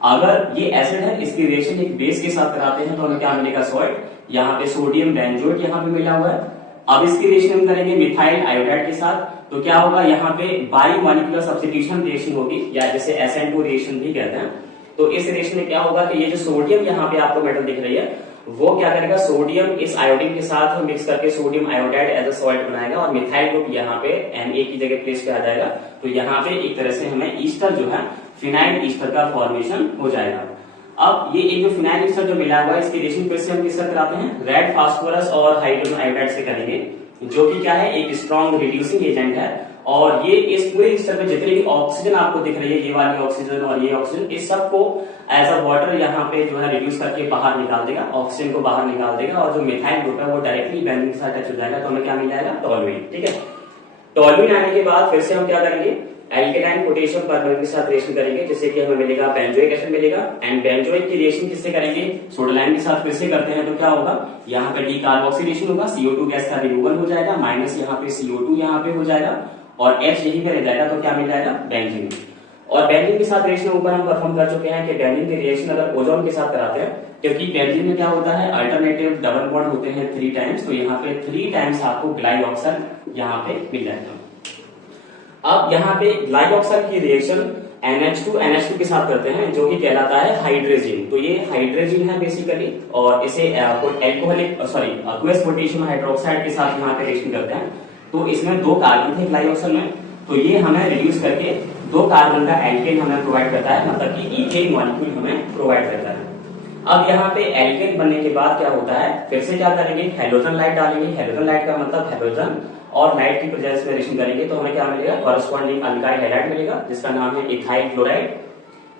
अगर ये एसिड है, इसकी रिएक्शन एक बेस के साथ कराते हैं तो हमें क्या मिलेगा, सॉल्ट। यहाँ पे सोडियम बेंजोएट यहाँ पे मिला हुआ है। अब इसकी रिएक्शन हम करेंगे मिथाइल आयोडाइड के साथ, तो क्या होगा, यहाँ पे बायोमॉलिक्यूलर सब्स्टिट्यूशन रिएक्शन होगी, या जैसे SN2 रिएक्शन भी कहते हैं। तो इस रिएक्शन में क्या होगा कि ये जो सोडियम यहाँ पे आपको मेटल दिख रही है, वो क्या करेगा, सोडियम इस आयोडीन के साथ मिक्स करके sodium iodide as a salt बनाएगा, और मिथाइल ग्रुप यहाँ पे Na की जगह प्लेस पे आ जाएगा। तो यहाँ पे एक तरह से हमें ईस्टर जो है, फिनाइल ईस्टर का फॉर्मेशन हो जाएगा। अब ये एक जो फिनाइल ईस्टर जो मिला हुआ है, इसकी रिएक्शन फिर से हम किससे कराते हैं, रेड फास्फोरस और हाइड्रोजन आयोडाइड से करेंगे, जो कि क्या है, एक स्ट्रॉन्ग रिड्यूसिंग एजेंट है। और ये इस पूरे ईस्टर में जितनी भी ऑक्सीजन आपको दिख रही है, ये वाली ऑक्सीजन और ये ऑक्सीजन, इस सबको एज अ वाटर यहाँ पे जो है रिड्यूस करके बाहर निकाल देगा, ऑक्सीजन को बाहर निकाल देगा, और जो मिथाइल ग्रुप है वो डायरेक्टली बेंजीन के साथ टच हो जाएगा, तो हमें क्या मिल जाएगा, टोल्यूइन। ठीक है, टोल्यूइन आने के बाद फिर से हम क्या करेंगे, एल्केनाइन पोटेशियम परमानेंट के साथ रिएक्शन करेंगे, जिससे कि हमें मिलेगा बेंजोइक एसिड मिलेगा। एंड बेंजोइक की रिएक्शन किससे करेंगे, सोडालाइन के साथ फिर से करते हैं, तो क्या होगा, यहाँ पे डी कार्बोक्सिलेशन होगा, CO2 गैस का रिमूवल हो जाएगा, माइनस यहाँ पे CO2 यहाँ पे हो जाएगा, और H यहीं पे रह जाएगा, तो क्या मिल जाएगा, बेंजीन। और बेंजीन के साथ रिएक्शन ऊपर हम परफॉर्म कर चुके हैं कि बेंजीन की रिएक्शन अगर ओजोन के साथ कराते हैं, क्योंकि बेंजीन में क्या होता है, अल्टरनेटिव डबल बॉन्ड होते हैं 3 टाइम्स, तो यहाँ पे 3 टाइम्स आपको ग्लाइऑक्साइड यहाँ पे मिल जाएगा। अब यहाँ पे ग्लाइऑक्साइड की रिएक्शन NH2 के साथ करते हैं, जो कि कहलाता है हाइड्रोजिन। तो ये हाइड्रोजिन है बेसिकली, और इसे एक्वस पोटेशियम हाइड्रोक्साइड के साथ यहाँ पे रिएक्शन करते हैं। तो इसमें 2 कार्बन थे ग्लाइऑक्साइड में, तो ये हमें रिड्यूस करके 2 कार्बन का एल्केन हमें प्रोवाइड करता है, मतलब कि इथेन मॉलिक्यूल हमें प्रोवाइड करता है। अब यहाँ पे एल्केन बनने के बाद क्या होता है, फिर से क्या करेंगे, हेलोजन लाइट डालेंगे। हेलोजन लाइट का मतलब हेलोजन और नाइट की प्रेजेंस में रिएक्शन करेंगे, तो हमें क्या मिलेगा, कॉरेस्पॉन्डिंग अल्काइल हैलाइड मिलेगा, जिसका नाम है इथाइल क्लोराइड।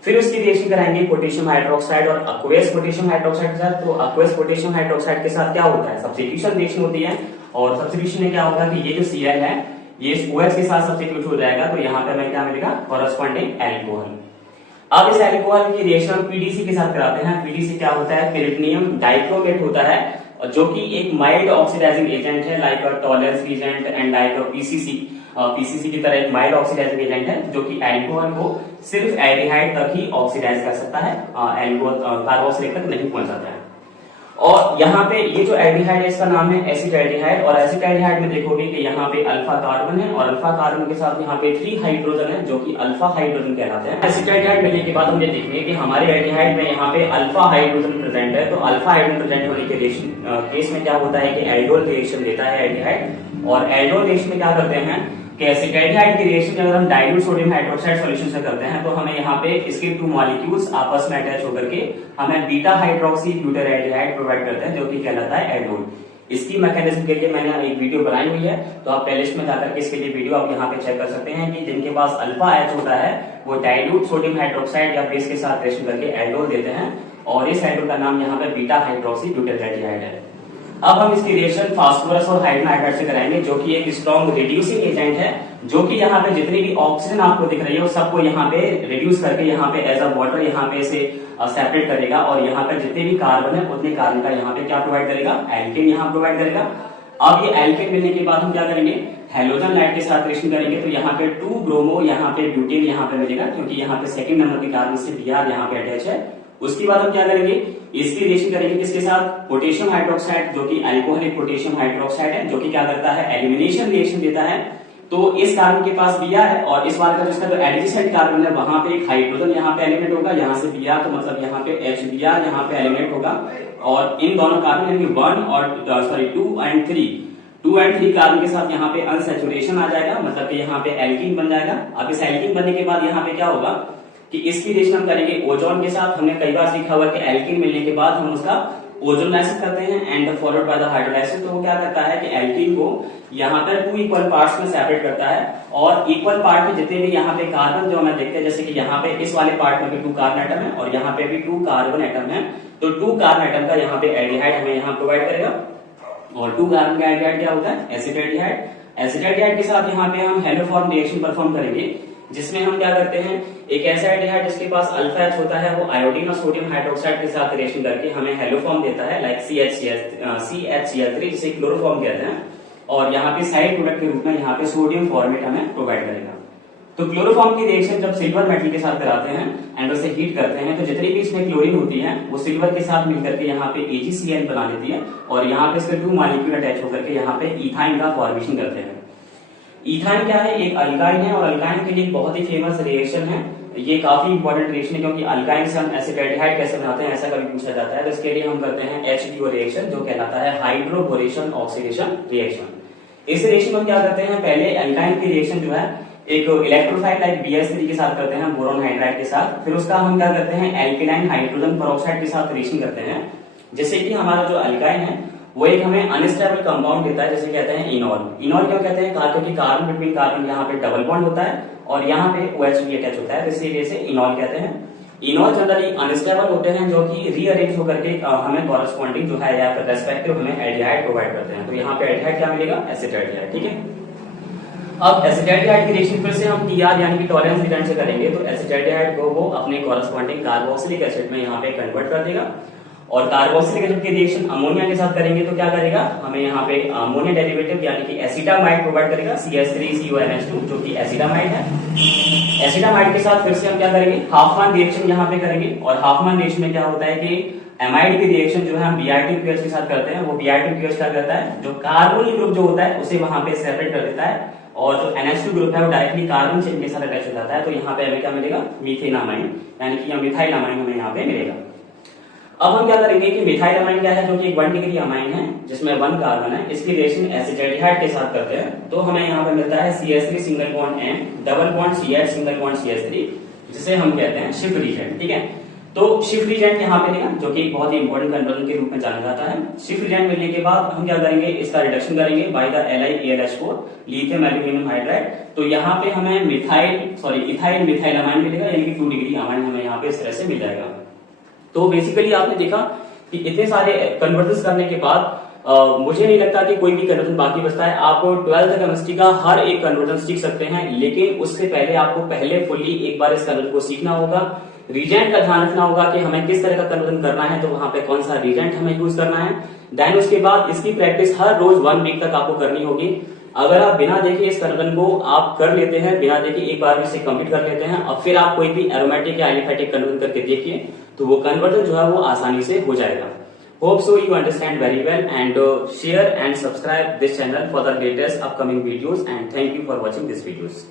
फिर उसकी रिएक्शन कराएंगे पोटेशियम हाइड्रोक्साइड और अक्वेस पोटेशियम हाइड्रोक्साइड के साथ। तो अक्वेस पोटेशियम हाइड्रोक्साइड के साथ क्या होता है, सब्स्टिट्यूशन रिएक्शन होती है, और सब्स्टिट्यूशन में क्या होगा कि ये जो Cl है, ये इस OH के साथ सब्स्टिट्यूट हो जाएगा, तो यहाँ पे हमें क्या मिलेगा, कॉरेस्पॉन्डिंग एल्कोहल। अब इस एल्कोहल की रिएक्शन PDC के साथ कराते हैं। PDC क्या होता है, पेरिटोनियम डाइक्रोमेट होता है, जो कि एक माइल्ड ऑक्सीडाइजिंग एजेंट है, like tolerance agent and like PCC की तरह एक माइल्ड ऑक्सीडाइजिंग एजेंट है, जो कि एल्कोहल को सिर्फ एल्डिहाइड तक ही ऑक्सीडाइज कर सकता है, एल्कोहल कार्बोक्सिलिक तक नहीं पहुंचाता है। और यहाँ पे ये जो एल्डिहाइड है, इसका नाम है एसिटाल्डिहाइड, और एसिटाल्डिहाइड में देखोगे कि यहाँ पे अल्फा कार्बन है, और अल्फा कार्बन के साथ यहाँ पे 3 हाइड्रोजन है, जो कि अल्फा हाइड्रोजन कहलाते हैं। एसिटाल्डिहाइड मिलने के बाद हम ये देखेंगे कि हमारे एल्डिहाइड में यहाँ पे अल्फा हाइड्रोजन प्रेजेंट है, तो अल्फा हाइड्रोजन प्रेजेंट होने के केस में क्या होता है कि एल्डोल रिएक्शन देता है एल्डिहाइड, और एल्डोल रिएक्शन में क्या करते हैं कि एसिटाल्डिहाइड की रिएक्शन अगर हम डाइल्यूट सोडियम हाइड्रोक्साइड सॉल्यूशन से करते हैं, तो हमें यहाँ पे इसके 2 मॉलिक्यूल्स आपस में अटैच होकर के हमें बीटा हाइड्रोक्सी ब्यूटाराल्डिहाइड प्रोवाइड करते हैं, जो कि कहलाता है एल्डोल। इसकी मैकेनिज्म के लिए मैंने एक वीडियो बनाई हुई है, तो आप प्लेलिस्ट में जाकर के इसके लिए वीडियो आप यहाँ पे चेक कर सकते हैं कि जिनके पास अल्फा H होता है, वो डाइल्यूट सोडियम हाइड्रोक्साइड या बेस के साथ रिएक्शन करके एल्डोल देते हैं, और इस एल्डोल का नाम यहाँ पे बीटा हाइड्रोक्सी ब्यूटाराल्डिहाइड है। अब हम इसकी रिएक्शन फास्फोरस और हाइड्रोजन आयोडाइड से कराएंगे, जो कि एक स्ट्रॉन्ग रिड्यूसिंग एजेंट है, जो कि यहाँ पे जितनी भी ऑक्सीजन आपको दिख रही है, वो सबको यहाँ पे रिड्यूस करके यहाँ पे एज अ वाटर यहाँ पे से सेपरेट करेगा, और यहाँ पे जितने भी कार्बन है उतने कार्बन का यहाँ पे क्या प्रोवाइड करेगा, एल्केन यहाँ प्रोवाइड करेगा। अब ये एल्केन मिलने के बाद हम क्या करेंगे, हेलोजन लाइट के साथ रिएक्शन करेंगे, तो यहाँ पे 2 ब्रोमो यहाँ पे ब्यूटेन यहाँ पे मिलेगा, क्योंकि यहाँ पे सेकंड नंबर के कार्बन से Br यहाँ पे अटैच है। उसके बाद हम क्या करेंगे, इसकी रिएक्शन करेंगे किसके साथ, पोटेशियम हाइड्रोक्साइड, जो कि अल्कोहलिक पोटेशियम हाइड्रोक्साइड है, जो कि क्या करता है, एलिमिनेशन रिएक्शन देता है। तो इस कार्बन के पास Br है, और इस वाले का जिसका जो एडजेसेंट कार्बन है, वहां पे एक हाइड्रोजन यहाँ पे एलिमिनेट होगा, यहाँ से Br, तो मतलब यहाँ पे HBr यहाँ पे एलिमिनेट होगा, और इन दोनों कार्बन यानी 1 और 2 एंड 3 कार्बन के साथ यहाँ पे अनसैचुरेशन आ जाएगा, मतलब कि यहाँ पे एल्कीन बन जाएगा। अब इस एल्कीन बनने के बाद यहाँ पे क्या होगा कि इसकी रिएक्शन हम करेंगे ओजोन के साथ। हमने कई बार सीखा हुआ कि एल्कीन मिलने के बाद हम उसका ओजोनाइसिस करते हैं and followed by the hydrolysis. तो वो क्या करता है कि एल्कीन को यहाँ पर 2 इक्वल पार्ट्स में सेपरेट करता है, और इक्वल पार्ट में जितने भी यहाँ पे कार्बन जो हमें देखते हैं, जैसे कि यहाँ पे इस वाले पार्ट में भी 2 कार्बन एटम है, और यहाँ पे भी 2 कार्बन एटम है, तो 2 कार्बन एटम का यहाँ पे एल्डिहाइड हमें यहाँ प्रोवाइड करेगा। और 2 कार्बन का एल्डिहाइड क्या होता है, एसिटाल्डिहाइड। एसिटाल्डिहाइड के साथ यहाँ पे हम हेलोफॉर्म रिएक्शन परफॉर्म करेंगे, जिसमें हम क्या करते हैं, एक ऐसा एल्डिहाइड जिसके पास अल्फा H होता है, वो आयोडीन और सोडियम हाइड्रोक्साइड के साथ रिएक्शन करके हमें हेलोफॉर्म देता है, लाइक CHCl3, जिसे क्लोरोफॉर्म कहते हैं। और यहाँ पे साइड प्रोडक्ट के रूप में यहाँ पे सोडियम फॉर्मेट हमें प्रोवाइड करेगा। तो क्लोरोफॉर्म की रिएक्शन जब सिल्वर मेटल के साथ कराते हैं एंड उसे हीट करते हैं तो जितनी भी इसमें क्लोरीन होती है वो सिल्वर के साथ मिलकर के यहाँ पे AgCl बना देती है और यहाँ पे इसके 2 मॉलिक्यूल अटैच होकर के यहाँ पे इथाइन का फॉर्मेशन करते हैं। इथाइन क्या है, एक अल्काइन है और अल्काइन के लिए बहुत ही फेमस रिएक्शन है। ये काफी इंपॉर्टेंट रिएक्शन है क्योंकि अल्काइन से हम एसिटाल्डिहाइड कैसे बनाते हैं ऐसा कभी पूछा जाता है, तो इसके लिए हम करते हैं H2O रिएक्शन जो कहलाता है हाइड्रोबोरेशन ऑक्सीडेशन रिएक्शन। इस रिएक्शन में क्या करते हैं, पहले अल्काइन की रिएक्शन जो है एक इलेक्ट्रोफाइल लाइक BH3 के साथ करते हैं बोरोन हाइड्राइड के साथ, फिर उसका हम क्या करते हैं एल्केलाइन हाइड्रोजन पेरोक्साइड के साथ रिएक्शन करते हैं, जिससे कि हमारा जो अल्काइन है वो एक हमें अनस्टेबल कंपाउंड देता है जिसे कहते हैं इनॉल। इनॉल क्यों कहते हैं, क्योंकि कार्बन बिटवीन कार्बन यहाँ पे डबल बॉन्ड होता है और यहाँ पे OH भी अटैच होता है, इसीलिए से इनॉल कहते हैं। इनॉल जनरली अनस्टेबल होते हैं जो कि रीअरेंज होकर के हमें कॉरेस्पॉन्डिंग जो है या फिर रेस्पेक्टिव हमें एल्डिहाइड प्रोवाइड करते हैं। तो यहाँ पे एल्डिहाइड क्या मिलेगा, एसिटाल्डिहाइड। ठीक है, अब एसिटाल्डिहाइड की रिएक्शन फिर से हम TR यानी कि टॉलरेंस रिटर्न से करेंगे तो एसिटाल्डिहाइड को वो अपने कॉरेस्पॉन्डिंग कार्बोक्सिलिक एसिड में यहाँ पे कन्वर्ट कर देगा और कार्बोक्सिलिक एसिड की रिएक्शन अमोनिया के साथ करेंगे तो क्या करेगा, हमें यहाँ पे अमोनिया डेरिवेटिव यानी कि एसिटामाइड प्रोवाइड करेगा CH3CONH2 जो कि एसिटामाइड है। एसिटामाइड के साथ फिर से हम क्या करेंगे, हाफमैन रिएक्शन यहाँ पे करेंगे और हाफमैन रिएक्शन में क्या होता है कि एमाइड की रिएक्शन जो है हम Br2QH के साथ करते हैं, वो Br2QH क्या करता है, जो कार्बोनिल ग्रुप जो होता है उसे वहां पे सेपरेट कर देता है और जो NH2 ग्रुप है वो डायरेक्टली कार्बन चेन के साथ अटैच हो जाता है। तो यहाँ पे हमें क्या मिलेगा, मीथेनामाइन यानी कि मिथाइलामाइन हमें यहाँ पे मिलेगा। अब हम क्या करेंगे कि मिथाइलामाइन क्या है, जो कि एक 1 डिग्री अमाइन है जिसमें 1 कार्बन है, इसकी रिएक्शन एसिटाल्डिहाइड के साथ करते हैं तो हमें यहाँ पे मिलता है CH3 single bond N double bond CH single bond CH3 जिसे हम कहते हैं शिफ्ट रीजेंट। ठीक है, तो शिफ्ट रीजेंट यहाँ पे लेगा जो कि एक बहुत ही इंपॉर्टेंट कन्वर्जन के रूप में जाना जाता है। शिफ्ट रीजेंट मिलने के बाद हम क्या करेंगे, इसका रिडक्शन करेंगे by the LiAlH4 lithium aluminium hydride. तो यहाँ पे हमें इथाइल मिथाइलामाइन मिलेगा यानी कि 2 डिग्री अमाइन हमें यहाँ पे इस तरह से मिल जाएगा। तो बेसिकली आपने देखा कि इतने सारे कन्वर्जन करने के बाद मुझे नहीं लगता कि कोई भी कन्वर्जन बाकी बचता है। आप 12th केमिस्ट्री का हर एक कन्वर्जन सीख सकते हैं, लेकिन उससे पहले आपको पहले फुल्ली एक बार इस कन्वर्जन को सीखना होगा। रीजेंट का ध्यान रखना होगा कि हमें किस तरह का कन्वर्जन करना है, तो वहां पे कौन सा रीजेंट हमें यूज करना है। देन उसके बाद इसकी प्रैक्टिस हर रोज 1 वीक तक आपको करनी होगी। अगर आप बिना देखे इस कन्वर्जन को आप कर लेते हैं, बिना देखे एक बार में इसे कंप्लीट कर लेते हैं और फिर आप कोई भी एरोमेटिक या एलिफेटिक कन्वर्जन करके देखिए तो वो कन्वर्जन जो है वो आसानी से हो जाएगा। Hope so you understand very well and share and subscribe this channel for the latest upcoming videos and thank you for watching these videos.